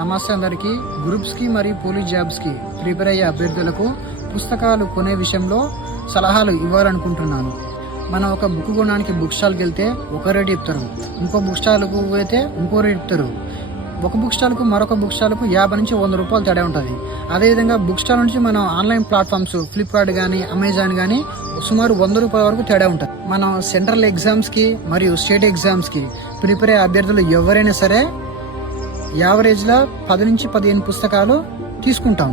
నమస్తే అందరికీ. గ్రూప్స్కి మరియు పోలీస్ జాబ్స్కి ప్రిపేర్ అయ్యే అభ్యర్థులకు పుస్తకాలు కొనే విషయంలో సలహాలు ఇవ్వాలనుకుంటున్నాను. మనం ఒక బుక్ కొనడానికి బుక్ స్టాల్కి వెళ్తే ఒక రేట్ చెప్తారు, ఇంకో బుక్ స్టాల్కు పోతే ఇంకో రేట్ చెప్తారు. ఒక బుక్ స్టాల్కు మరొక బుక్ స్టాల్కు 50 నుంచి 100 రూపాయలు తేడా ఉంటుంది. అదేవిధంగా బుక్ స్టాల్ నుంచి మనం ఆన్లైన్ ప్లాట్ఫామ్స్ ఫ్లిప్కార్ట్ కానీ అమెజాన్ కానీ సుమారు 100 రూపాయల వరకు తేడా ఉంటుంది. మనం సెంట్రల్ ఎగ్జామ్స్కి మరియు స్టేట్ ఎగ్జామ్స్కి ప్రిపేర్ అయ్యే అభ్యర్థులు ఎవరైనా సరే యావరేజ్గా 10 నుంచి 15 పుస్తకాలు తీసుకుంటాం.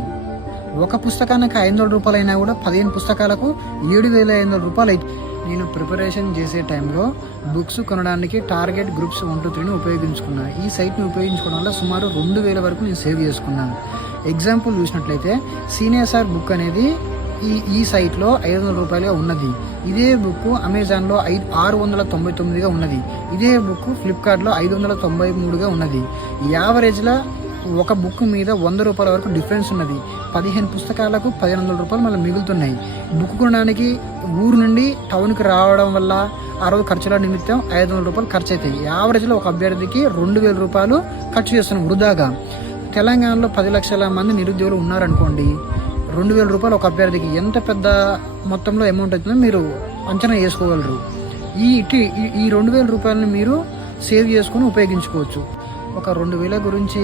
ఒక పుస్తకానికి 500 రూపాయలు అయినా కూడా 15 పుస్తకాలకు 7,500 రూపాయలు అయితే. నేను ప్రిపరేషన్ చేసే టైంలో బుక్స్ కొనడానికి టార్గెట్ గ్రూప్స్ 1 to 3ని ఉపయోగించుకున్నాను. ఈ సైట్ని ఉపయోగించుకోవడం వల్ల సుమారు 2,000 వరకు నేను సేవ్ చేసుకున్నాను. ఎగ్జాంపుల్ చూసినట్లయితే సీనియర్ సార్ బుక్ అనేది ఈ సైట్లో 500 రూపాయలుగా ఉన్నది. ఇదే బుక్ అమెజాన్లో 699గా ఉన్నది. ఇదే బుక్ ఫ్లిప్కార్ట్లో 593గా ఉన్నది. యావరేజ్లో ఒక బుక్ మీద 100 రూపాయల వరకు డిఫరెన్స్ ఉన్నది. 15 పుస్తకాలకు 1,500 రూపాయలు మళ్ళీ మిగులుతున్నాయి. బుక్ కొనడానికి ఊరు నుండి టౌన్కి రావడం వల్ల ఆ రోజు ఖర్చుల నిమిత్తం 500 రూపాయలు ఖర్చు అవుతాయి. యావరేజ్లో ఒక అభ్యర్థికి 2,000 రూపాయలు ఖర్చు చేస్తున్నాం వృధాగా. తెలంగాణలో 10 లక్షల మంది నిరుద్యోగులు ఉన్నారనుకోండి, 2,000 రూపాయలు ఒక అభ్యర్థికి ఎంత పెద్ద మొత్తంలో అమౌంట్ అవుతుందో మీరు అంచనా వేసుకోగలరు. ఈ 2,000 రూపాయలని మీరు సేవ్ చేసుకొని ఉపయోగించుకోవచ్చు. ఒక 2,000 గురించి